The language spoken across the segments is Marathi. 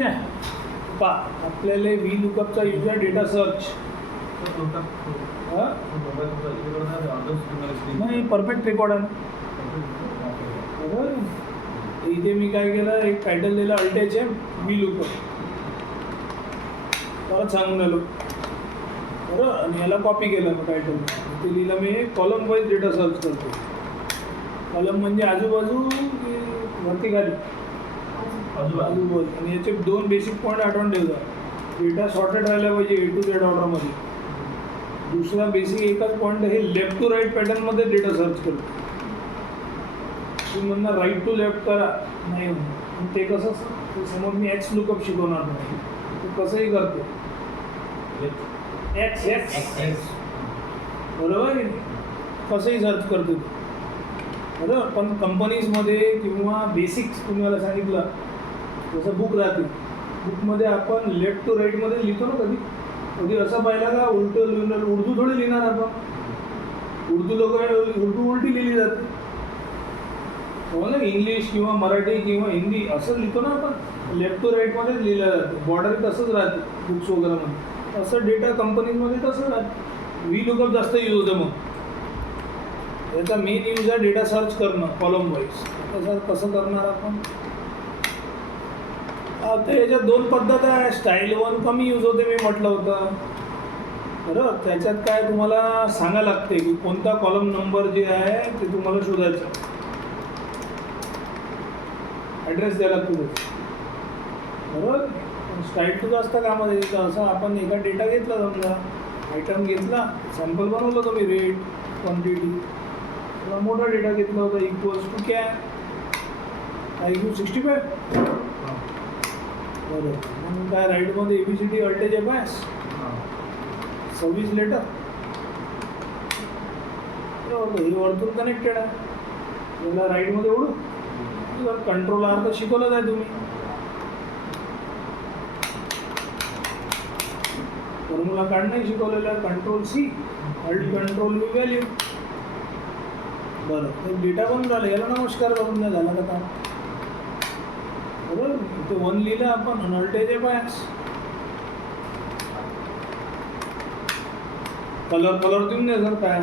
ठीक आहे. पा आपल्याला व्ही लुकअपचा यूज आहे डेटा सर्च. नाही परफेक्ट रेकॉर्ड आहे बरोबर. इथे मी काय केलं, एक टायटल दिलं अल्टेच एम व्ही लुकअप, परत सांगून आलो बरोबर. आणि याला कॉपी केलं मग टायटल, ते लिहिलं मी कॉलम वाईज डेटा सर्च करतो. कॉलम म्हणजे आजूबाजू वरती खाली आजूबाजू. आणि याचे दोन बेसिक पॉईंट आठवण ठेवता. डेटा सॉर्टेड राहिला पाहिजे ए टू झेड ऑर्डरमध्ये. दुसरा बेसिक एकच पॉईंट हे लेफ्ट टू राईट पॅटर्नमध्ये डेटा सर्च करतो. तुम्ही म्हणणार राईट टू लेफ्ट करा, नाही म्हणून ते कसं, ते समोर मी एक्स लुकअप शिकवणार नाही, ते कसंही करतो एक्स एक्स बरोबर की नाही, कसंही सर्च करतो बरोबर. पण कंपनीजमध्ये किंवा बेसिक्स तुम्हाला सांगितलं जसं बुक राहते, बुकमध्ये आपण लेफ्ट टू राईटमध्ये लिहितो ना. कधी कधी असं पाहिलं का उलटं लिहिणार, उर्दू थोडी लिहिणार आपण. उर्दू लोक उर्दू उलटी लिहिली जाते हो ना. इंग्लिश किंवा मराठी किंवा हिंदी असं लिहितो ना आपण, लेफ्ट टू राईटमध्येच लिहिलं जातं. बॉर्डर तसंच राहते बुक्स वगैरेमध्ये. असं डेटा कंपनीजमध्ये तसं राहतं. व्ही लुकअप जास्त यूज होतं. मग याचा मेन यूज आहे डेटा सर्च करणं कॉलम वाईज. कसं कसं करणार आपण, आता याच्यात दोन पद्धत आहे. स्टाईल वन कमी यूज होते मी म्हटलं होतं बरं. त्याच्यात काय तुम्हाला सांगा लागते की कोणता कॉलम नंबर जे आहे ते तुम्हाला शोधायचं, ॲड्रेस द्यायला लागतो बरोबर. स्टाईल टू जास्त कामात येतं. असं आपण एका डेटा घेतला, समजा आयटम घेतला, सॅम्पल बनवलं होतं मी, रेट क्वांटिटी. मोठा डेटा घेतला होता इक्वल्स टू क्या IQ 65 बरोबर. म्हणून काय राईटमध्ये ABCD अल्टेज आहे बस 26 लेटर बरोबर. हे वरतून कनेक्टेड आहे, याला राईटमध्ये ओढू. कंट्रोल आर तर शिकवलं आहे तुम्ही. फॉर्म्युला काढणं शिकवलेलं आहे. Control C alt control V value बरं. तर डेटा पण झालं. याला नमस्कार करून नाही झाला का काम बरोबर. इथे 1 लिहिलं आपण, अनअल्टेज आहे बस. कलर देऊन द्या सर काय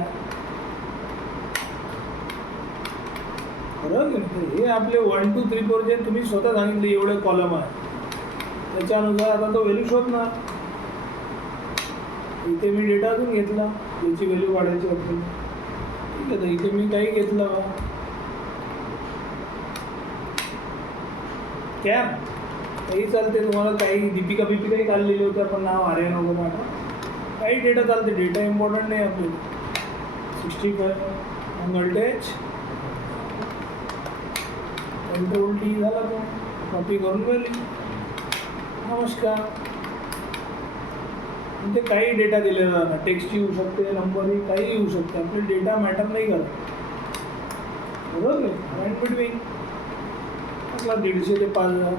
बरोबर. हे आपले 1 2 3 4 जे तुम्ही स्वतः सांगितले एवढे कॉलम आहे, त्याच्यानुसार आता तो व्हॅल्यू शोधणार. इथे मी डेटा अजून घेतला, याची व्हॅल्यू वाढायची आपली. ठीक आहे. तर इथे मी काही घेतलं कॅब, काही चालते तुम्हाला. काही दीपिका बिपिकाही काढलेले होते आपण, नाव आर्यन वगैरे आता. काही डेटा चालते, डेटा इम्पॉर्टंट नाही आपल्याला. 65 अल्टेज कंट्रोल D झाला, तो कॉपी करून गेली. नमस्कार. ते काही डेटा दिलेला ना, टेक्स्ट येऊ शकते, नंबरही काही येऊ शकते. आपले डेटा मॅटर नाही करत बरोबर. राईट बिटवीन आपला 150 ते 5000.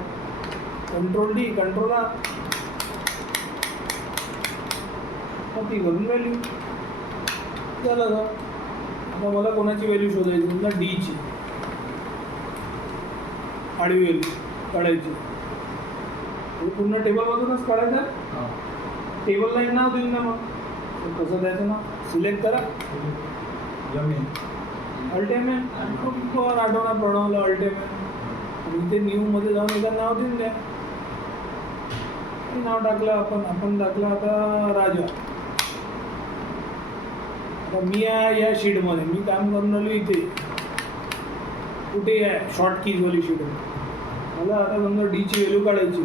Control D control R copy करून व्हॅल्यू झालं का. आता मला कोणाची व्हॅल्यू शोधायची, म्हणजे Dची आडवी व्हॅल्यू काढायची. पूर्ण टेबलमधूनच काढायचं. टेबलला एक नाव देऊन ना, मग कसं द्यायचं नाव सिलेक्ट करा. अल्टिमेट आठवणा प्रणवलं अल्टिमेट. आणि इथे न्यूमध्ये जाऊन एका नाव देऊन द्या. नाव टाकलं आपण टाकलं आता राजा. आता मी या शीटमध्ये मी काम करून आलो. इथे कुठे आहे शॉर्ट कीजवाली शीट. मला आता समजा Dची व्हॅल्यू काढायची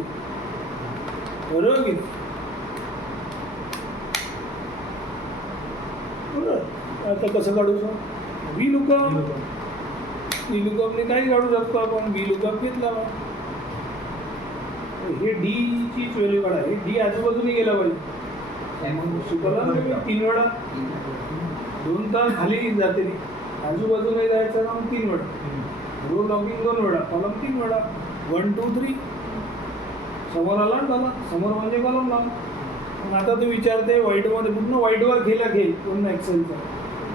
बरोबर की. बरोबर. आता कसं काढू सर, व्ही लुकअपने काही काढू शकतो आपण. व्ही लुकअप घेतला, हे Dचीच व्हॅल्यू काढा. हे D आजूबाजूने गेला पाहिजे. शिकवला 3 वेळा, 2 तास खाली जाते. आजूबाजूने जायचं ना, 3 वेळा. रो लॉगिंग 2 वेळा, कॉलम 3 वेळा. 1 2 3 समोर आला झाला. समोर म्हणजे कॉलम लावून. मग आता तू विचारते व्हाईटमध्ये, पूर्ण व्हाईटवर खेळ पूर्ण एक्सेलचा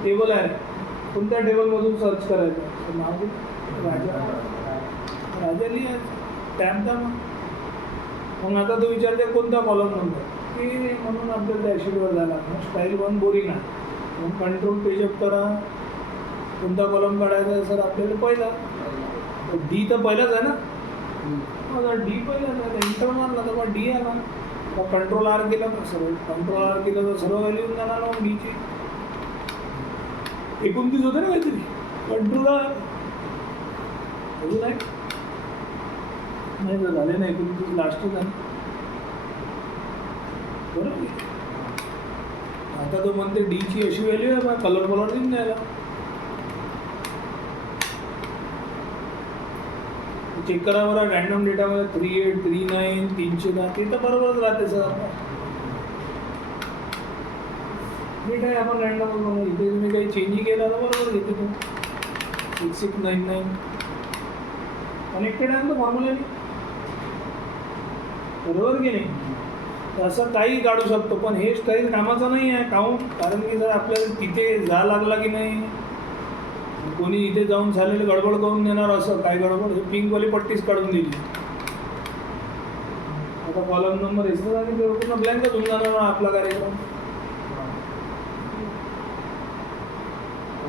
टेबल आहे. कोणत्या टेबलमधून सर्च करायचं, नाव राजा लिहायचं. टॅब द्या मग. मग आता तो विचारते कोणता कॉलम नंबर की म्हणून आपल्याला त्या शीटवर झाला स्टाईल 1 बोरिंग आहे. मग कंट्रोल पेजअप करा, कोणता कॉलम काढायचा आहे सर आपल्याला पहिला. डी तर पहिलाच आहे ना, मग डी पहिलाच आहे, इंटर मारला तर मग डी आला. मग कंट्रोल आर केला तर सर्व कंट्रोल आर केलं तर सर्व व्हॅल्यू येऊन जाणार मग डीची. 29 होते ना काहीतरी कंट्रोल आर अजून आहे नाही तर झाले नाही 29 लास्टच आहे बरोबर. आता तो म्हणते डीची अशी व्हॅल्यू आहे बा कलर देऊन द्यायला. चेक करा बरं रॅन्डम डेटामध्ये 38, 39, 310 ते तर बरोबरच राहते सर. डेटा आहे आपण रॅन्डम म्हणून इथे तुम्ही काही चेंजही केला तर बरोबर घेते तो. 6699 कनेक्टेड आहे ना तो फॉर्म्युला बरोबर की नाही. तर असं काही काढू शकतो पण हे स्टाईल कामाचं नाही आहे काउंट. कारण की जर आपल्याला तिथे जा लागला की नाही कोणी इथे जाऊन झालेलं गडबड करून देणार असं काय गडबड हे पिंकवाली पट्टीच काढून दिली. आता कॉलम नंबर एसला आणि पूर्ण ब्लँकच होऊन जाणार आपला कार्यक्रम.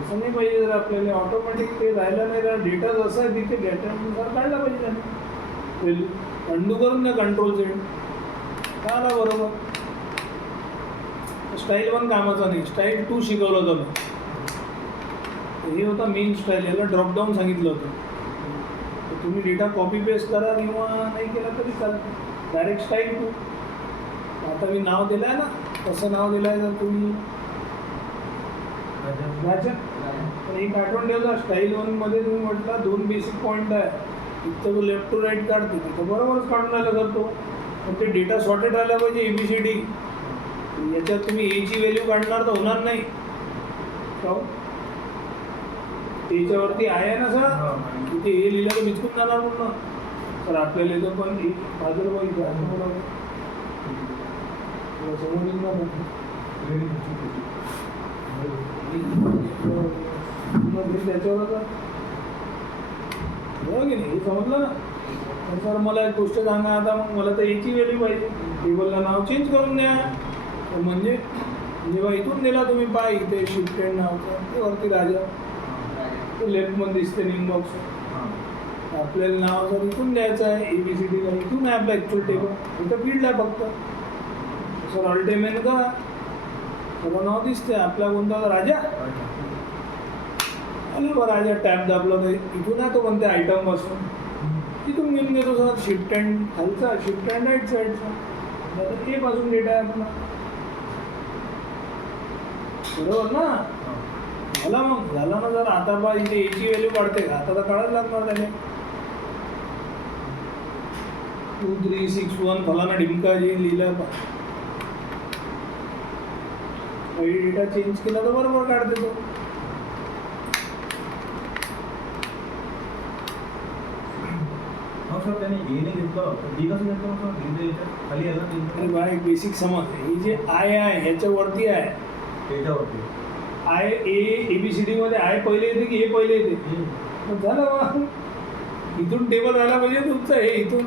असं नाही पाहिजे. जर आपल्याला ऑटोमॅटिक ते राहिलं नाही तर डेटा जसा आहे तिथे डेटानुसार काढला पाहिजे त्याने. अंडू करून द्या कंट्रोल झेड का आला बरोबर. स्टाईल 1 कामाचा नाही, स्टाईल 2 शिकवलं होतं. हे होता मेन स्टाईल, याला ड्रॉपडाऊन सांगितलं होतं. तर तुम्ही डेटा कॉपी पेस्ट करा किंवा नाही केला तरी चालतं. डायरेक्ट स्टाईल 2 आता मी नाव दिलं आहे ना कसं नाव दिलं आहे जर तुम्ही राजा पण एक आठवण ठेवता स्टाईल 1 मध्ये तुम्ही म्हटलं 2 बेसिक पॉईंट आहे. इथं तो लेफ्ट टू राईट काढते तिथं बरोबरच काढून राहिला करतो पण ते डेटा सॉर्टेड राहिला पाहिजे ABCD. याच्यात तुम्ही एची व्हॅल्यू काढणार तर होणार नाही. त्याच्यावरती आहे ना सर तिथे हे लिहिलं तर विचकून जाणार पूर्ण सर. आपल्याला इथं पण बाजूला त्याच्यावर बघ की नाही हे समजलं ना. पण सर मला एक गोष्ट सांगा आता मग मला तर याची व्हॅल्यू पाहिजे. टेबलला नाव चेंज करून द्या. म्हणजे जेव्हा इथून दिला तुम्ही पाय इथे शिफ्ट एंड नावचं ते वरती राजा लेफ्टमध्ये दिसते नेम बॉक्स. आपल्याला नाव जर इथून द्यायचं आहे ABCDला इथून आहे आपलं ॲक्च्युअल टेबल इथं फील्ड आहे फक्त. सर अल्टिमेट करा सगळं नाव दिसते आपला कोणता राजा आलं बरं. राजा टॅब दाबलं तर इथून आहे तो कोणत्या आयटम पासून इथून घेऊन घेतो सर. शिफ्ट अँड खालचा शिफ्ट अँड राईट साईडचा तर ए पासून डेटा आहे आपला बरोबर ना. झाला मग झाला ना. जर आता बा इथे एची व्हॅल्यू काढते का आता तर काढायला लागणार त्याने 2361 फलाना ढिमका जे लिहिलं पहिली डेटा चेंज केला तर बरोबर काढते तो. सर त्याने ए नाही घेतलं डी कसं घेतलं सर खाली आहे ना. अरे बा एक बेसिक समज ही जे आय आहे ह्याच्यावरती आहे त्याच्यावरती आय ABCD मध्ये आय पहिले येते की ए पहिले येते. मग झालं बा इथून टेबल राहायला पाहिजे तुमचं हे इथून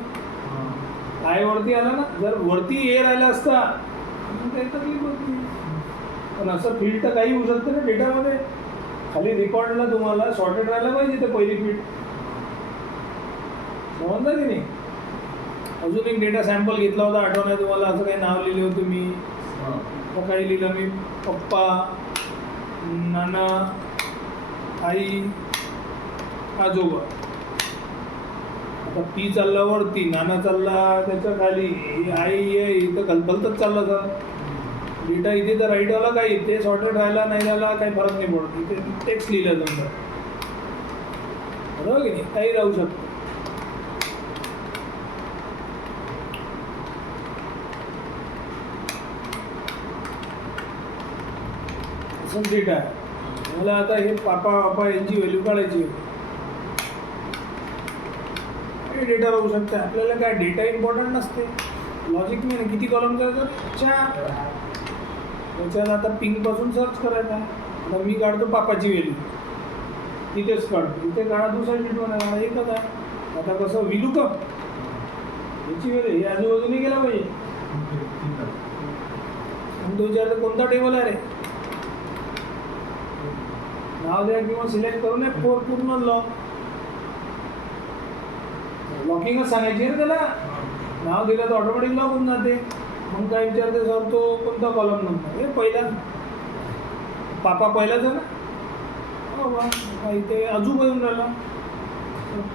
आय वरती आला ना. जर वरती ए राहिला असता काही तकलीफ होती पण असं फील्ड तर काही होऊ शकतं ना डेटामध्ये. खाली रेकॉर्डला तुम्हाला सॉर्टेड राहायला पाहिजे ते पहिली फील्ड समजलं की नाही. अजून एक डेटा सॅम्पल घेतला होता आठवण आहे तुम्हाला. असं काही नाव लिहिले होते मी काही लिहिलं मी पप्पा नाना आई आजोबा. आता पी चालला वरती नाना चालला त्याच्या खाली आई आहे इथं कल्पलतच चाललं सर. डेटा इथे तर राईटवाला काही ते सॉर्टेड राहिला नाही राहिला काही फरक नाही पडत. इथे टेक्स्ट लिहिलं तुमचं बरोबर की नाही काही राहू शकतं. असं डेटा आहे मला आता हे पापा यांची व्हॅल्यू काढायची हे डेटा राहू शकते. आपल्याला काय डेटा इम्पॉर्टंट नसते लॉजिक नाही किती कॉलम करायचं 4. त्याच्यात आता पिंकपासून सर्च करायचा आहे. आता मी काढतो पापाची व्हॅल्यू इथेच काढतो इथे काढा दुसऱ्या शीटमध्ये एकच आहे. आता कसं विलुकअप याची वेळ हे आजूबाजूने गेला पाहिजे. तीन तास. आणि तो विचारतो कोणता टेबल आहे रे, नाव द्या किंवा सिलेक्ट करून फोर पूर्ण लॉकिंगच सांगायची ना त्याला. नाव दिलं तर ऑटोमॅटिक लॉक होऊन जाते. मग काय विचारते सर तो कोणता कॉलम नंबर, हे पहिला पापा पहिलाच आहे ना. हो बा काही ते आजोबा येऊन राहिला,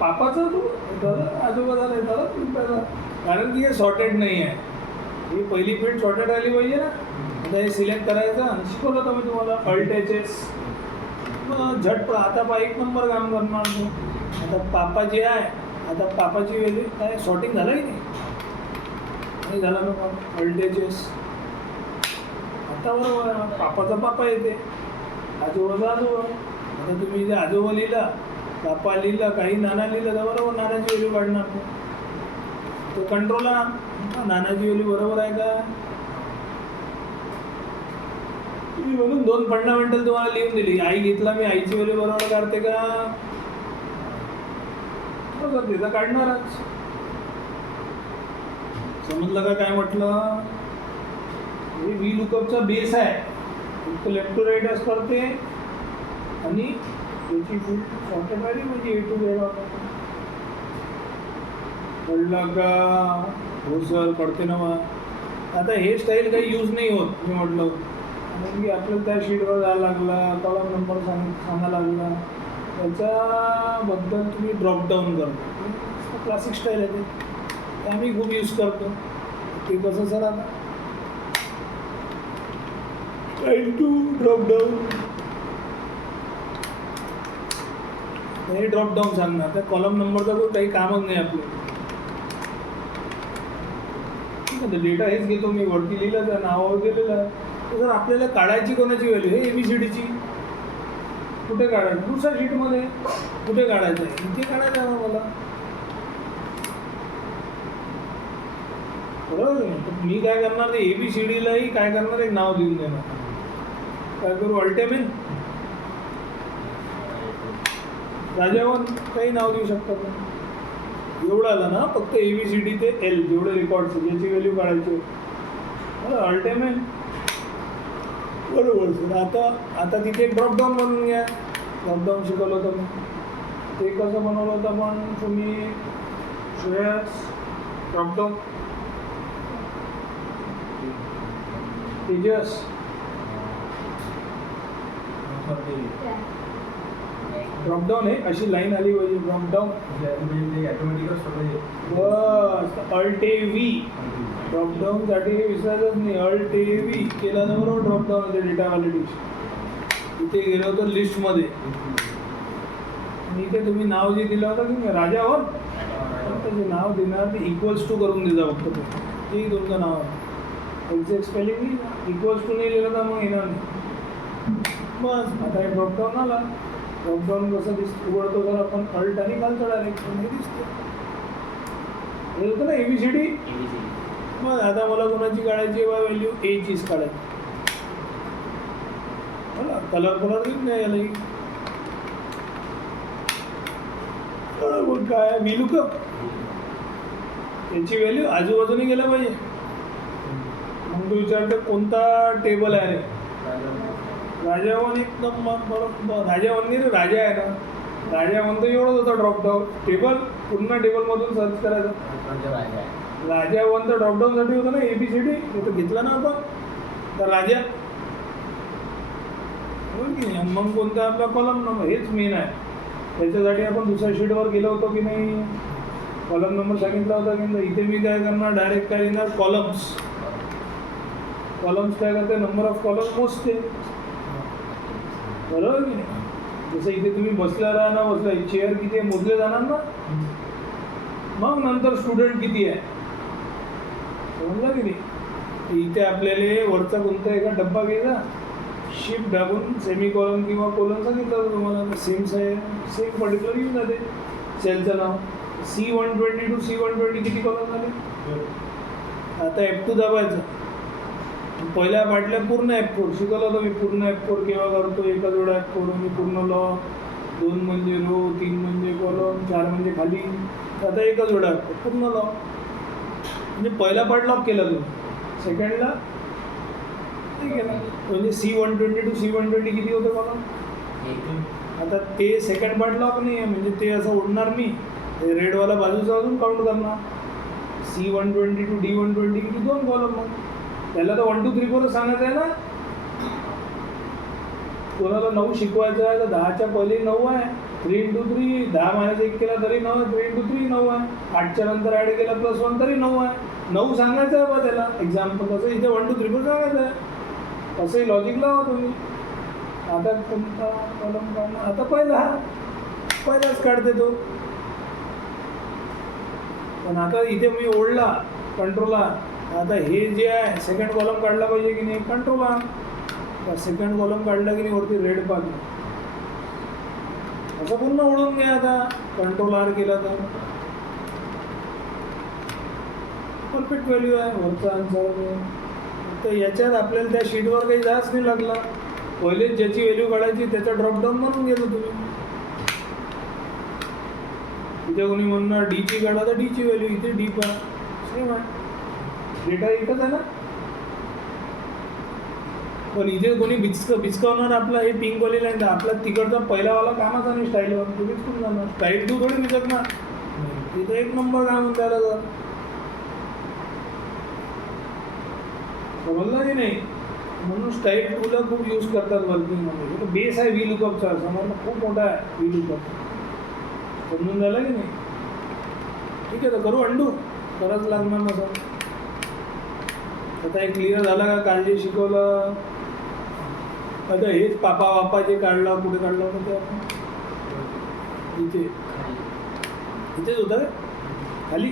पापाचं तू आजोबा झालं त्याला, कारण की हे सॉर्टेड नाही आहे. ही पहिली फील्ड सॉर्टेड राहिली पाहिजे ना. आता हे सिलेक्ट करायचं आणि शिकवलं तर मी तुम्हाला अल्टेचेस मग झटपट. आता पा एक नंबर काम करणार तो. आता पापा जे आहे, आता पापाची वेगळी काय सॉर्टिंग झालं की नाही झालं ना. मग अल्टेचेस आता बरोबर पापाचा पापा येते, आजोबाचा आजोबा. आता तुम्ही जे आजोबा लिहिला, पापा लिहिला, काही नाना लिहिलं तर बरोबर नानाची व्हॅल्यू काढणार तो कंट्रोल. नानाची व्हॅल्यू बरोबर आहे का. तुम्ही म्हणून 2 फंडामेंटल तुम्हाला लिहून दिली. आई घेतला मी, आईची व्हॅल्यू बरोबर काढते का, बरोबर तिथं काढणारच. समजलं का काय म्हटलं. हे व्ही लुकअपचा बेस आहे, फक्त लेफ्ट टू राईट असं करते आणि याची फील्ड सॉर्टेड राहिली म्हणजे ए टू झेड. कळलं का. हो सर कळते ना मग. आता हे स्टाईल काही यूज नाही होत मी म्हटलं, कारण की आपल्याला त्या शीटवर जायला लागला, कॉलम नंबर सांगायला लागला, त्याच्याबद्दल तुम्ही ड्रॉपडाऊन करतो. क्लासिक स्टाईल आहे ते आम्ही खूप यूज करतो. ते कसं सर आता स्टाईल टू ड्रॉपडाऊन, हे ड्रॉपडाऊन सांगणार. त्या कॉलम नंबरचा काही कामच नाही आपलं. डेटा हेच घेतो मी, वरती लिहिलं तर नावावर गेलेलं आहे. तर आपल्याला काढायची कोणाची व्हॅल्यू, हे ABCDची कुठे काढायची, दुसऱ्या शीटमध्ये कुठे काढायचं आहे, इथे काढायचं आहे मला. बरोबर. तर मी काय करणार, ते ABCDलाही काय करणार, एक नाव देऊन देणार. काय करू, अल्टेमेन राजावन काही नाव देऊ शकतात. एवढं आलं ना, फक्त ABCD ते L जेवढे रेकॉर्ड्स आहेत याची व्हॅल्यू काढायची. अल्टेमेन बरोबर सर. आता तिथे एक ड्रॉपडाऊन बनवून घ्या. ड्रॉपडाऊन शिकवलं होतं मी, ते कसं बनवलं होतं पण तुम्ही श्रेयस ड्रॉपडाऊन, तेजस ड्रॉपडाऊन आहे, अशी लाईन आली पाहिजे ड्रॉपडाऊन. बस अल्टेव्ही ड्रॉपडाऊनसाठी विसरायचंच नाही. अल्टेव्ही केला तर बरोबर ड्रॉपडाऊन होते. डेटा व्हॅलिडेशन इथे गेलं होतं लिस्टमध्ये, इथे तुम्ही नाव जे दिलं होतं की राजावर, जे नाव देणार ते इक्वल्स टू करून देजा फक्त. ते तुमचं नाव आहे, एक्झॅक्ट स्पेलिंग नाही, इक्वल्स टू नाही लिहिलं तर मग येणार नाही. बस आता हे ड्रॉपडाऊन आला. ड्रॉपडाऊन कसं उघडतो जर आपण अल्ट आणि खालचं डायरेक्ट हे दिसतं. हे होतं ना ABCD. मग आता मला कोणाची काढायची बा व्हॅल्यू, Aचीच काढायची. बघा कलर देत नाही याला. मग काय व्ही लुकअप, याची व्हॅल्यू आजूबाजूने गेलं पाहिजे. मग तू विचारतो कोणता टेबल आहे रे, राजावन. एकदम बरोबर राजावन नाही रे, राजा आहे ना. राजावन तर एवढंच होतं ड्रॉपडाऊन. टेबल पुन्हा टेबलमधून सर्च करायचं. राजावन तर ड्रॉपडाऊनसाठी होतं ना ABCD, तो घेतला ना आपण. तर राजा मग कोणता आपला कॉलम नंबर, हेच मेन आहे. त्याच्यासाठी आपण दुसऱ्या शीटवर गेलो होतो की नाही, कॉलम नंबर सांगितला होता की नाही. इथे मी काय करणार, डायरेक्ट काय देणार, कॉलम्स. कॉलम्स काय करते, नंबर ऑफ कॉलम्स मोजते. बरोबर की नाही. जसं इथे तुम्ही बसला राहा बसला, चेअर किती आहे मोजले जाणार ना. मग नंतर स्टुडंट किती आहे समजलं की नाही. इथे आपल्याला वरचा कोणता एका डब्बा घ्यायचा, शिफ्ट दाबून सेमी कॉलम किंवा कोलम सांगितलं होतं तुम्हाला. सेम पर्टिक्युलर येऊन जाते सेलचं नाव. C120 to C120 किती कॉलम झाले. आता F2 दाबायचं. पहिल्या पाटल्या पूर्ण F4 शिकवलं होतं मी. पूर्ण F4 केव्हा करतो, एका जोडा F4 म्हणजे पूर्ण लॉ, 2 म्हणजे रो, 3 म्हणजे कॉलम, 4 म्हणजे खाली. आता एका जोडा F4 पूर्ण लॉ. म्हणजे पहिला पार्ट लॉक केला तुम्ही, सेकंडला नाही केला. म्हणजे C120 to C120 किती होतं बघा. आता ते सेकंड पार्ट लॉक नाही आहे, म्हणजे ते असं उडणार मी रेडवाला बाजूचा अजून काउंट करणार. C120 to D120 किती 2 कॉलम. मग त्याला तर 1 2 3 4 सांगायचं आहे ना. कोणाला 9 शिकवायचं आहे तर 10च्या पहिले 9 आहे. 3 into 3 10 - 1 केला तरी 9, 3 into 3 9 आहे. 8च्या नंतर ॲड केला +1 तरी 9 आहे. 9 सांगायचं आहे बा त्याला. एक्झाम्पल कसं इथे 1 2 3 4 सांगायचं आहे. असंही लॉजिक लावा तुम्ही. आता कोणता कॉलम काढणार, आता पहिलाच काढते तो. पण आता इथे मी ओढला कंट्रोलर, आता हे जे आहे सेकंड कॉलम काढला पाहिजे की नाही, कंट्रोलर सेकंड कॉलम काढला की नाही वरती रेड पाहिजे. असं पूर्ण ओढून घ्या. आता कंट्रोल R केला तर परफेक्ट व्हॅल्यू आहे वरचा आन्सर. तर याच्यात आपल्याला त्या शीटवर काही जास्त नाही लागला. पहिलेच ज्याची व्हॅल्यू काढायची त्याचा ड्रॉपडाऊन म्हणून गेलो तुम्ही. इथे कोणी म्हणणार डीची काढा तर डीची व्हॅल्यू इथे डी पण सेम आहे, डेटा एकच आहे ना. पण इथे कोणी बिचकावणार आपला हे पिंकवाली लाईन, आपला तिकडचा पहिलावाला कामाचा नाही स्टाईलवर, तुम्हीच कोण जाणार. स्टाईल टू थोडी दिसत ना, इथे एक नंबर काम होऊन त्याला जर समजलं की नाही. म्हणून स्टाईल टूला खूप यूज करतात वर्किंगमध्ये. बेस आहे व्ही लुकअपचा, समजलं खूप मोठा आहे व्ही लुकअप. समजून झालं की नाही. ठीक आहे, तर करू अंडू, करावंच लागणार ना सर. आता एक क्लिअर झाला का काल जे शिकवलं. आता हेच पापा वापा जे काढलं, कुठे काढलं होतं ते आपण इथेच होतं रे, खाली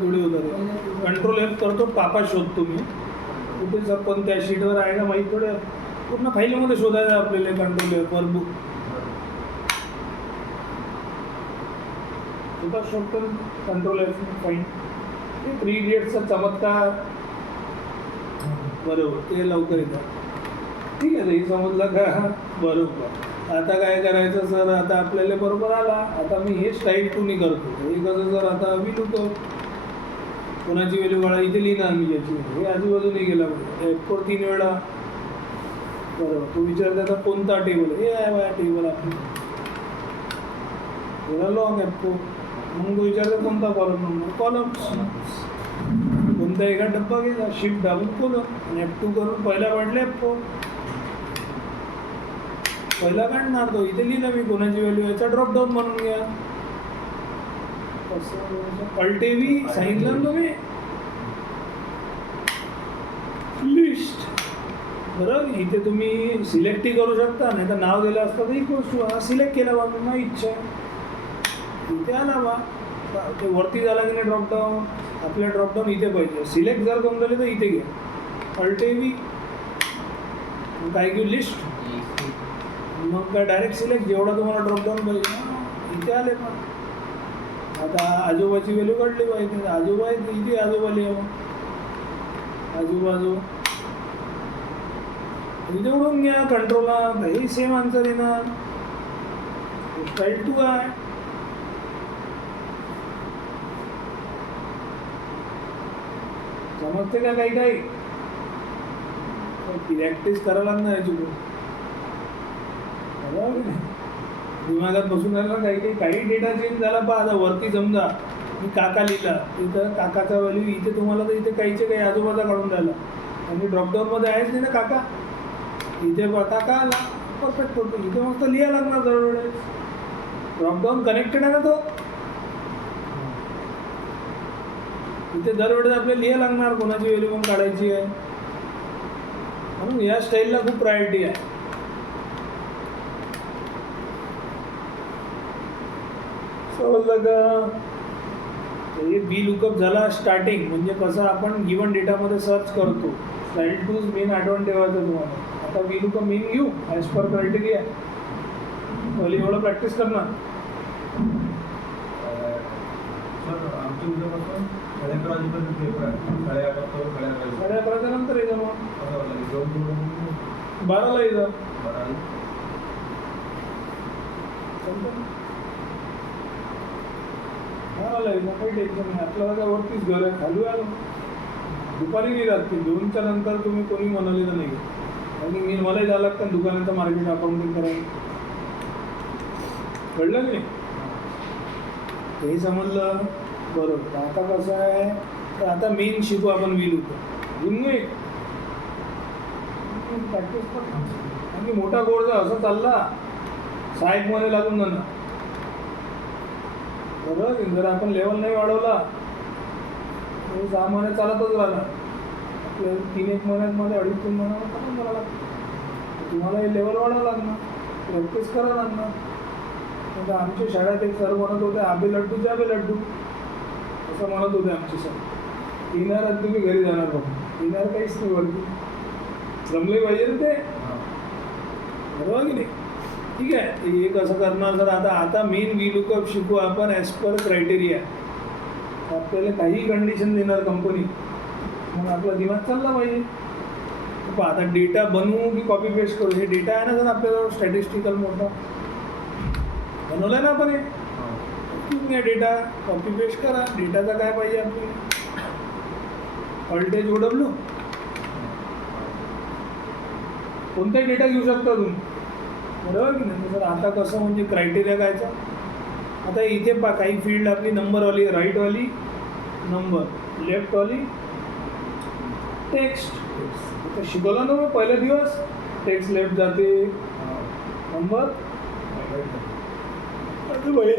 थोडी होतं. कंट्रोल F करतो, पापा शोधतो मी कुठे सर, पण त्या शीटवर आहे का माहीत थोडं. पूर्ण फाईलमध्ये शोधायचं आपल्याला. कंट्रोल F वर बुक होता शोधतो. Control F fine. ते 3 इडियट्सचा चमत्कार बरोबर, ते लवकर येतात. ठीक आहे, हे समजलं का. बरोबर. आता काय करायचं सर, आता आपल्याला बरोबर आला. आता मी हे स्टाईल टूनी करतो. हे कसं सर, आता मी लिहितो कोणाची व्हॅल्यू काढा, इथे लिहिणार मी याची. हे आजूबाजूने गेला पाहिजे. F4 3 वेळा बरोबर. तो विचारता आता कोणता टेबल, हे आहे बा टेबल आपली लॉंग F4. मग तो विचारता कोणता कॉलम नंबर, कॉलम्स. कोणता एका डब्बा घ्यायचा, शिफ्ट दाबून कॉलम आणि F2 करून पहिला वाढले F4. पहिला काढणार तो, इथे लिहिला मी कोणाची व्हॅल्यू, याचा ड्रॉपडाऊन म्हणून घ्या. अल्टेवी सांगितलं ना तुम्ही, लिस्ट. बरं, इथे तुम्ही सिलेक्टही करू शकता, नाही तर नाव दिलं असतं तर इक्वल्स टू. सिलेक्ट केला बा मी, इच्छा इथे आला बा. ते वरती झाला की नाही ड्रॉपडाऊन, आपल्या ड्रॉपडाऊन इथे पाहिजे. सिलेक्ट जर करून झाले तर इथे घ्या अल्टेवी. काय घेऊ, लिस्ट. मग काय डायरेक्ट सिलेक्ट, जेवढा तुम्हाला ड्रॉपडाऊन पाहिजे इथे आले. पण आता आजोबाची व्हॅल्यू काढली पाहिजे. आजोबा आहे इथे, आजोबा लिहा आजूबाजू इथे उडून घ्या कंट्रोलला. हे सेम आन्सर येणार. स्टाईल टू आहे. समजते का काही काही. प्रॅक्टिस करायला लागणार याची दिमागात बसून राहिला. काही डेटा चेंज झाला पहा. आता वरती समजा मी काका लिहिला, तिथं काकाचा व्हॅल्यू इथे तुम्हाला तर इथे काहीचे काही आजोबाचा काढून राहिला आणि ड्रॉपडाऊनमध्ये आहेच नाही ना काका. इथे काका आला, परफेक्ट होतो. इथे मस्त लिहा लागणार दरवेळेस. ड्रॉपडाऊन कनेक्टेड आहे ना तो. इथे दरवेळेस आपल्याला लिहा लागणार कोणाची व्हॅल्यू पण काढायची आहे. म्हणून या स्टाईलला खूप प्रायोरिटी आहे. समजलं का. हे बी लुकअप झाला स्टार्टिंग. म्हणजे कसं आपण गिवन डेटामध्ये सर्च करतो. स्टाईल टूज मेन आठवण ठेवायचं तुम्हाला. आता बी लुकअप मेन घेऊ ॲज पर क्रायटेरिया. पहिले एवढं प्रॅक्टिस करणार. सर आमच्या उद्यापासून 11:30 वाजेपर्यंत पेपर आहे. 11:30च्या नंतर येतं मग. 12ला येतं. आला आहे मग काही टेन्शन नाही. आपल्याला काय वरतीच घर आहे, खाली आलो दुपारी नाही राहतील 2च्या नंतर तुम्ही कोणी म्हणाले तर नाही. आणि मी मलाही जावं लागतं दुकानाचं मार्केट अकाउंटिंग करायला. कळलं की नाही? हे समजलं बरोबर. आता कसं आहे तर आता मेन शिकू आपण व्हील होतो एक प्रॅक्टिस पण. आणि मोठा गोड जर असं चालला 6-1 लागून जाणार बरोबर. जर आपण लेवल नाही वाढवला तर 6 महिने चालतच राहणार. आपल्याला 3-1 महिन्यामध्ये 2.5-3 महिन्यावर चालून करावं लागतं. तुम्हाला हे लेवल वाढावं लागणार, प्रॅक्टिस करावं लागणार. आता आमच्या शाळेत एक सर म्हणत होते आबे लड्डू जाबे लड्डू असं म्हणत होते आमचे सर. येणार तुम्ही घरी जाणार बघा, येणार काहीच नाही वरती. जमले पाहिजे ना ते बरोबर की नाही? ठीक आहे. हे कसं करणार सर? आता मेन वी लुकअप शिकू आपण ॲज पर क्रायटेरिया. आपल्याला काही कंडिशन देणार कंपनी, मग आपला दिमाग चालला पाहिजे. आता डेटा बनवू की कॉपी पेस्ट करू? हे डेटा आहे ना सर आपल्याजवळ स्टॅटिस्टिकल मोठा बनवला आहे ना आपण. हे डेटा कॉपी पेस्ट करा. डेटाचा काय पाहिजे आपल्याला? ऑल्टेज OW कोणताही डेटा घेऊ शकता तुम्ही बरोबर की नाही? तर आता कसं म्हणजे क्रायटेरिया कायचा? आता इथे काही फील्ड आपली नंबरवाली, राईटवाली नंबर, लेफ्टवाली टेक्स्ट. तर शिकवलं ना मग पहिला दिवस टेक्स्ट लेफ्ट जाते, नंबर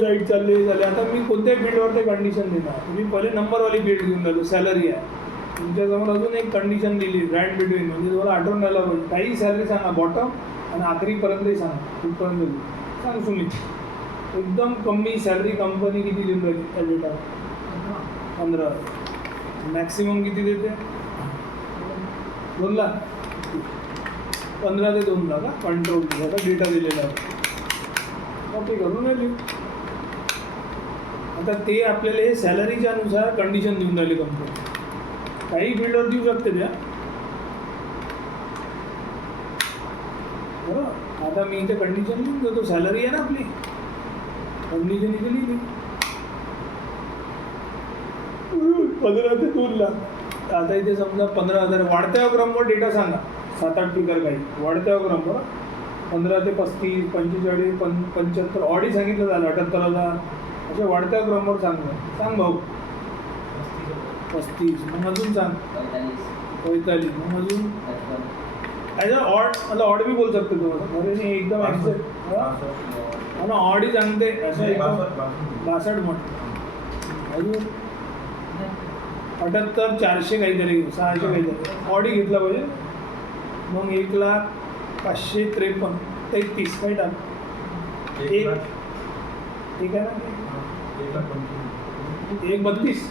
राईट चालले झाले. आता मी कोणत्याही फील्डवर ते कंडिशन देणार. तुम्ही पहिले नंबरवाली फील्ड घेऊन राहिलो, सॅलरी आहे तुमच्यासमोर. अजून एक कंडिशन दिली रँड बिटवीन, म्हणजे तुम्हाला आठवण राहायला पाहिजे. काही सॅलरी सांगा बॉटम आणि आखरीपर्यंतही सांगा कुठपर्यंत सांग तुम्ही. एकदम कमी सॅलरी कंपनी किती देऊन राहिली त्या डेटा? 15. मॅक्सिमम किती देते? 2 लाख. 15 ते 2 लाख कंट्रोल त्याचा डेटा दिलेला आहे. कॉपी करून राहिली. आता ते आपल्याला हे सॅलरीच्या अनुसार कंडिशन देऊन राहिली कंपनी. काही फील्डवर देऊ शकते त्या बरं. आता मी इथे कंडिशन लिहून देतो. सॅलरी आहे ना आपली, कंडिशन इथे लिहिली 15 ते 2 लाख. आता इथे समजा 15,000 वाढत्या क्रमवर डेटा सांगा. 7-8 फिगर काही वाढत्या क्रमवर 15 ते 35, 45, 75 ऑडी सांगितलं झालं 78,000 अशा वाढत्या क्रमवर सांग भाऊ. 35 मग अजून सांग 45 मग अजून ॲज अ ऑड. मला ऑड बी बोलू शकते तुम्हाला बरे नाही एकदम एक्झॅक्ट मला ऑड ही सांगते असं एकदम 62 म्हटलं. अजून 78, 400 काहीतरी 600 काहीतरी ऑडी घेतला पाहिजे. मग 1,05,553 33 काही टाक. ठीक आहे ना? 1,32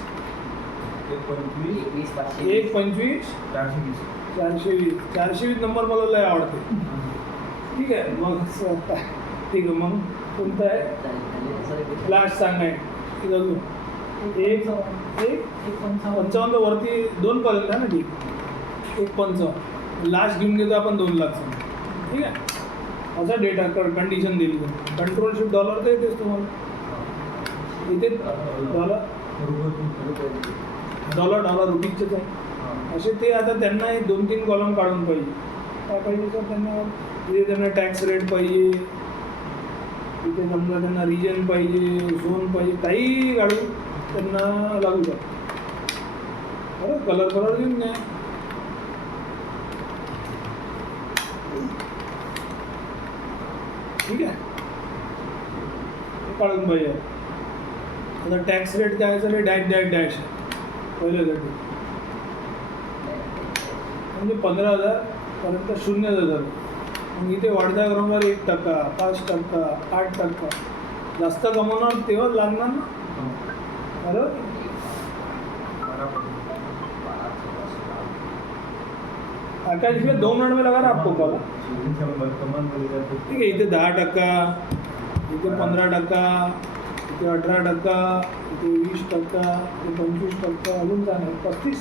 1,25 420 नंबर मला लय आवडते. ठीक आहे मग ठीक आहे. मग कोणतं आहे लास्ट सांगाय? ठीक अजून 1,55 वरती 2 पर्यंत आहे ना? ठीक 1,55 लास्ट घेऊन घेतो आपण 2 लाख समजा. ठीक आहे. असा डेटा कंडिशन दिली. कंट्रोल शिफ्ट डॉलर तर येतेच तुम्हाला इथे. डॉलर रुपीजचेच आहे असे ते. आता त्यांना हे 2-3 कॉलम काढून पाहिजे. काय पाहिजे तर त्यांना इथे त्यांना टॅक्स रेट पाहिजे, इथे समजा त्यांना रिजन पाहिजे, झोन पाहिजे, काही काढून त्यांना लागू शकतो. बरं कलर घेऊन घ्या. ठीक आहे काढून पाहिजे. आता टॅक्स रेट काय असेल डॅश पहिल्यासाठी म्हणजे 15,000 पर्यंत 0,000. मग इथे वाढत्या क्रमावर 1%, 5%, 8%. जास्त कमवणार तेव्हा लागणार ना बरोबर. आकाश भैया 2 मिनट में लगा रहा आपको कॉल. ठीक आहे. इथे 10%, इथे 15%, इथे 18%, इथे 20%, इथे 25%. अजून सांगा 35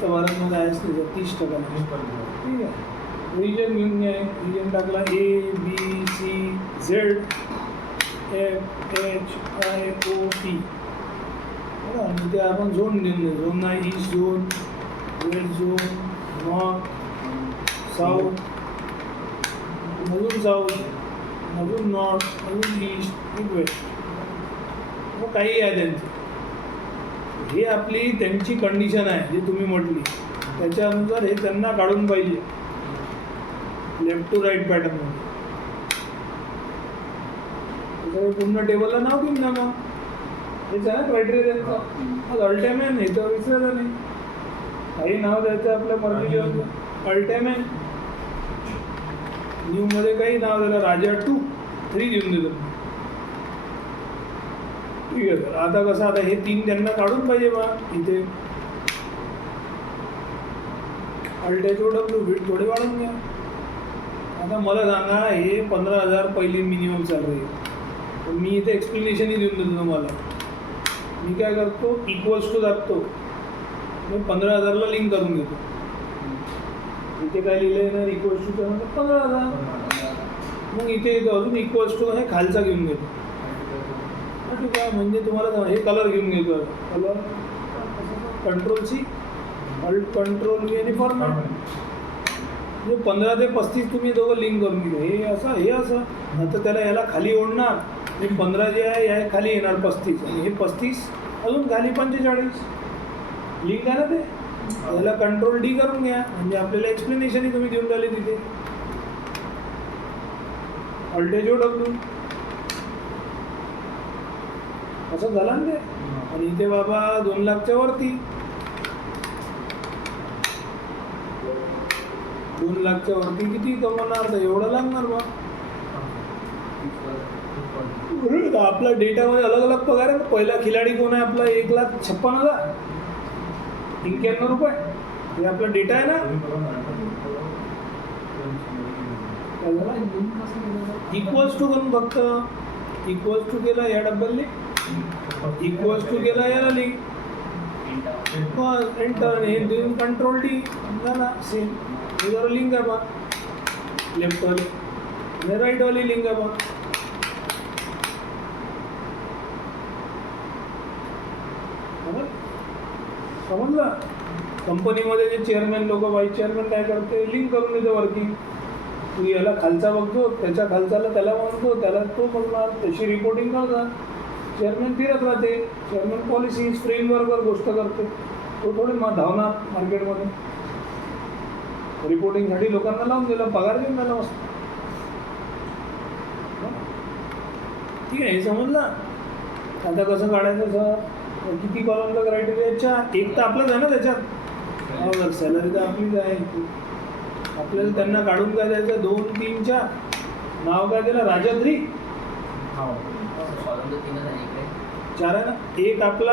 तर भारतमध्ये आहेच नाही 30%. ठीक आहे. रिजन घेऊन घ्या. रिजन टाकला A, B, C, Z. FHIOT. आणि ते आपण झोन देऊन देऊ. झोन आहे east zone, waste zone, north, south, अजून साऊथ, अजून नॉर्थ, अजून ईस्ट, एक वेस्ट, मग काही आहे त्यांचं. हे आपली त्यांची कंडिशन आहे जी तुम्ही म्हटली, त्याच्यानुसार हे त्यांना काढून पाहिजे लेफ्ट टू राईट पॅटर्नमध्ये. त्याचं पूर्ण टेबलला नाव देऊन द्या मग. हेच आहे ना क्रायटेरिया त्यांचा. मग अल्टेमॅन हे तर विसरायचं नाही, काही नाव द्यायचं आपल्या मर्जीवर. अल्टेमॅन न्यूमध्ये काही नाव दिलं, राजा 2, 3 देऊन देतो. ठीक आहे सर. आता कसं, आता हे 3 त्यांना काढून पाहिजे बा इथे. अल्टेचो डब्ल्यू बीट थोडे वाढून घ्या. आता मला सांगा, हे 15,000 पहिली मिनिमम सॅलरी आहे. तर मी इथे एक्सप्लेनेशनही देऊन देतो तुम्हाला. मी काय करतो, इक्वल्स टू दाबतो, मी 15,000ला लिंक करून घेतो. इथे काय लिहिलं आहे ना, इक्वल्स टू 15,000. मग इथे येतो अजून इक्वल्स टू हे खालचा घेऊन घेतो. ठीक आहे, म्हणजे तुम्हाला हे कलर घेऊन घेतो. Colour control C, alt control V आणि फॉर्मॅट. म्हणजे 15 ते 35 तुम्ही दोघं लिंक करून घ्या. हे असं, हे असं. नंतर त्याला याला खाली ओढणार, हे 15 जे आहे या खाली येणार 35, आणि हे 35 अजून खाली 45. लिंक आहे ना ते. याला कंट्रोल D करून घ्या, म्हणजे आपल्याला एक्सप्लेनेशनही तुम्ही देऊन राहिले तिथे. अल्टेचो डब्ल्यू असं झालं ना ते. आणि इथे बाबा 2 लाखच्या वरती, 2 लाखच्या वरती किती कमवणार, तर एवढं लागणार बा. आपला डेटामध्ये अलग अलग पगार आहे. पहिला खिलाडी कोण आहे आपला, 1,56,051 रुपये. हे आपला डेटा आहे ना. इक्वल्स टू करून फक्त इक्वल्स टू केला या डब्बलने, इक्वल्स टू केला याला लिंक, एंटर, हे देऊन कंट्रोल D झाला सेम. हे जरा लिंक आहे बा, लेफ्टवाली आणि राईटवाली लिंक आहे बा. समजलं. कंपनीमध्ये जे चेअरमॅन लोक, व्हाईस चेअरमॅन काय करते, लिंक करून देते वर्किंग. तू याला खालचा बघतो, त्याच्या खालचाला त्याला म्हणतो, त्याला तो बघणार, त्याची रिपोर्टिंग करतात. चेअरमॅन फिरत राहते. चेअरमॅन पॉलिसीज फ्रेमवर्कवर गोष्ट करते. तो थोडी धावणार मार्केटमध्ये. रिपोर्टिंगसाठी लोकांना लावून दिलं, पगार देऊन द्यायला मस्त. ठीक आहे, हे समजलं. आता कसं काढायचं सर, किती कॉलमचा क्रायटेरियाच्या, एक तर आपलंच आहे ना त्याच्यात. हो सर, सॅलरी तर आपलीच आहे. आपल्याला त्यांना काढून काय द्यायचं, 2, 3, 4. नाव काय दिलं, राजा 3. 4 आहे ना. एक आपला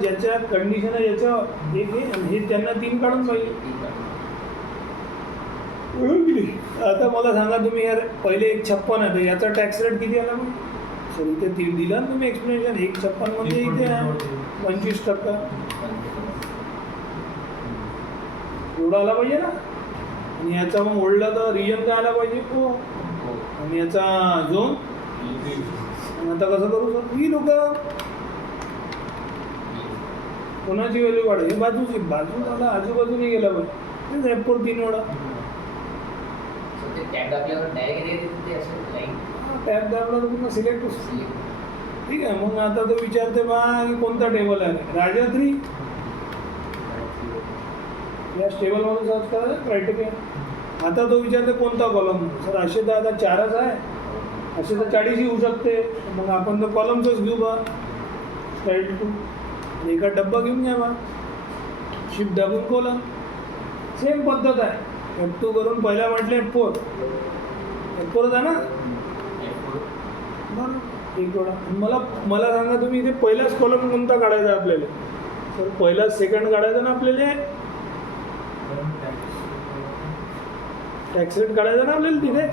ज्याच्या कंडिशन आहे याचं एक आहे, आणि हे त्यांना 3 काढून पाहिजे. आता मला सांगा तुम्ही, यार पहिले 1,56 आहे, तर याचा टॅक्स रेट किती आला मग सर? इथे दिला ना तुम्ही एक्सप्लेनेशन. 1,56 म्हणजे इथे आहे 25%. एवढा आला पाहिजे ना. आणि याचा मग ओढला तर रिजन काय आला पाहिजे, हो. आणि याचा झोन. आता कसं करू सर, ही लोक कोणाची व्हॅल्यू वाढेल, हे बाजूची बाजूला आजूबाजूने गेला पाहिजे. F4 3 वेळा टॅब दाबला तर पुन्हा सिलेक्ट होतो. ठीक आहे. मग आता तो विचारते बा की कोणता टेबल आहे, राजा 3. या टेबलमध्ये सर्च करायचं क्रायटेरिया. आता तो विचारते कोणता कॉलम, सर असे तर आता 4च आहे, असे तर 40 होऊ शकते. मग आपण तर कॉलमचंच घेऊ बा, स्टाईल 2. एका डब्बा घेऊन घ्या बा, शिफ्ट दाबून कॉलम. सेम पद्धत आहे. F2 करून पहिला म्हटले F4 आहे ना. बरं, एक वेळा मला सांगा तुम्ही, इथे पहिलाच कॉलम कोणता काढायचा आहे आपल्याला, तर पहिला सेकंड काढायचा ना आपल्याला, टॅक्स रेट काढायचा ना आपल्याला तिथे.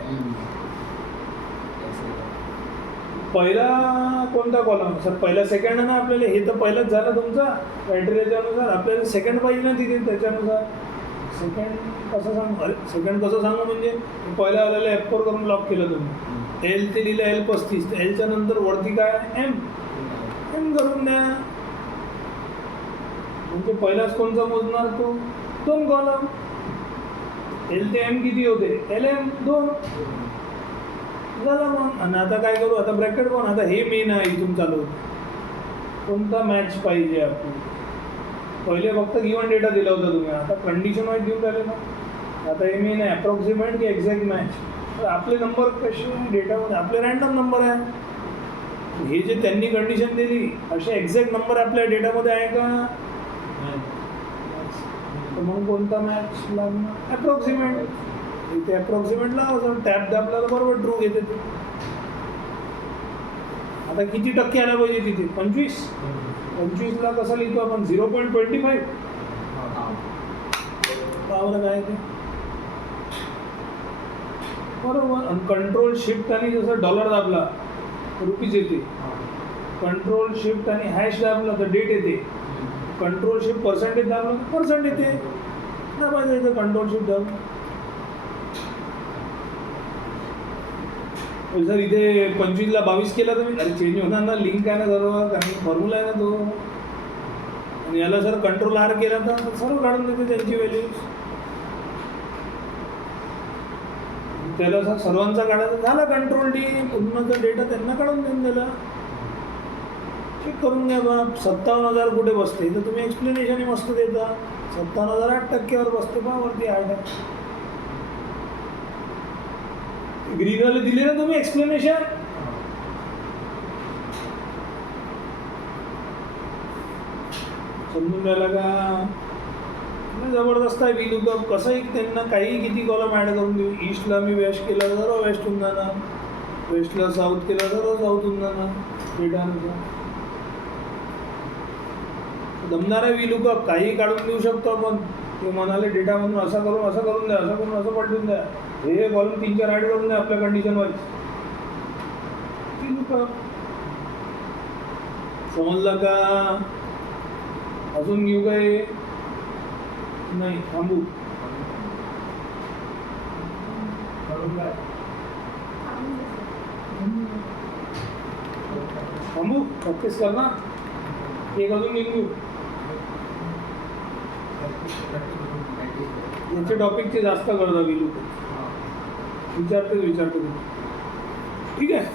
पहिला कोणता कॉलम सर, पहिला सेकंड आहे ना आपल्याला. हे तर पहिलाच झालं तुमचा क्रायटेरियाच्या अनुसार. आपल्याला सेकंड पाहिजे ना तिथे, त्याच्यानुसार सेकंड कसं सांगू. सेकंड कसं सांगू म्हणजे पहिला आलेलं F4 करून लॉक केलं तुम्ही. एल ते लिहिलं L35, एलच्या नंतर वरती काय एम करून द्या. म्हणजे पहिलाच कोणचा मोजणार तो 2 कॉलम. एल ते एम किती होते LM 2 झाला मग. आणि आता काय करू, आता ब्रॅकेट पण आता हे मेन आहे इथून चालू होतं. कोणता मॅच पाहिजे आपण, पहिले फक्त गिवन डेटा दिला होता तुम्ही, आता कंडिशन वाईज देऊन राहिले ना. आता हे मेन आहे अप्रॉक्सिमेट की एक्झॅक्ट मॅच. तर आपले नंबर कसे डेटामध्ये आपले रँडम नंबर आहे. हे जे त्यांनी कंडिशन दिली असे एक्झॅक्ट नंबर आपल्या डेटामध्ये आहे का, तर मग कोणता मॅच लागणार अप्रॉक्सिमेट. इथे अप्रॉक्सिमेट लावायचं, टॅप दाबला तर बरोबर ट्रू घेते ते. आता किती टक्के आला पाहिजे तिथे 25ला कसं लिहितो आपण 0.25 पावर काय ते बरोबर. आणि कंट्रोल शिफ्ट आणि जसं डॉलर दाबला रुपीज येते, कंट्रोल शिफ्ट आणि हॅश दाबला तर डेट येते, कंट्रोल शिफ्ट पर्सेंटेज दाबला तर पर्सेंट येते. दाबायचं इथं कंट्रोल शिफ्ट दाब. सर इथे 25ला 22 केला तर मी अरे चेंज होणार ना, लिंक आहे ना सर्व, कारण फॉर्म्युला आहे ना तो. आणि याला सर कंट्रोल R केला तर सर्व काढून देते त्यांची व्हॅल्यूज. त्याला सर सर्वांचा काढायचा झाला कंट्रोल D, पूर्णचा डेटा त्यांना काढून देऊन दिला. चेक करून घ्या बा 57,000 कुठे बसते, तर तुम्ही एक्सप्लेनेशन मस्त देता. 57,000 8% बसते बा वरती 8. ग्रीनवाले दिले ना तुम्ही एक्सप्लेनेशन. समजून राहिला का, जबरदस्त आहे VLOOKUP. कसंही त्यांना काही किती कॉलम ॲड करून देऊ. ईस्टला मी वेस्ट केला तर वेस्ट होऊन जाणार, वेस्टला साऊथ केला तर साऊथ होऊन जाणार डेटानुसार. जमणार आहे VLOOKUP, काही काढून देऊ शकतो आपण. ते म्हणाले डेटामधून असं करून असं करून द्या, असं करून असं पलटून द्या, हे कॉलम 3-4 ॲड करून द्या आपल्या कंडिशन वाईज. VLOOKUP समजलं का. अजून घेऊ काय, नाही थांबू. थांबू प्रॅक्टिस कर ना, एक अजून घेऊन घेऊ. याच्या टॉपिकचे जास्त करता VLOOKUP विचारतो ठीक आहे.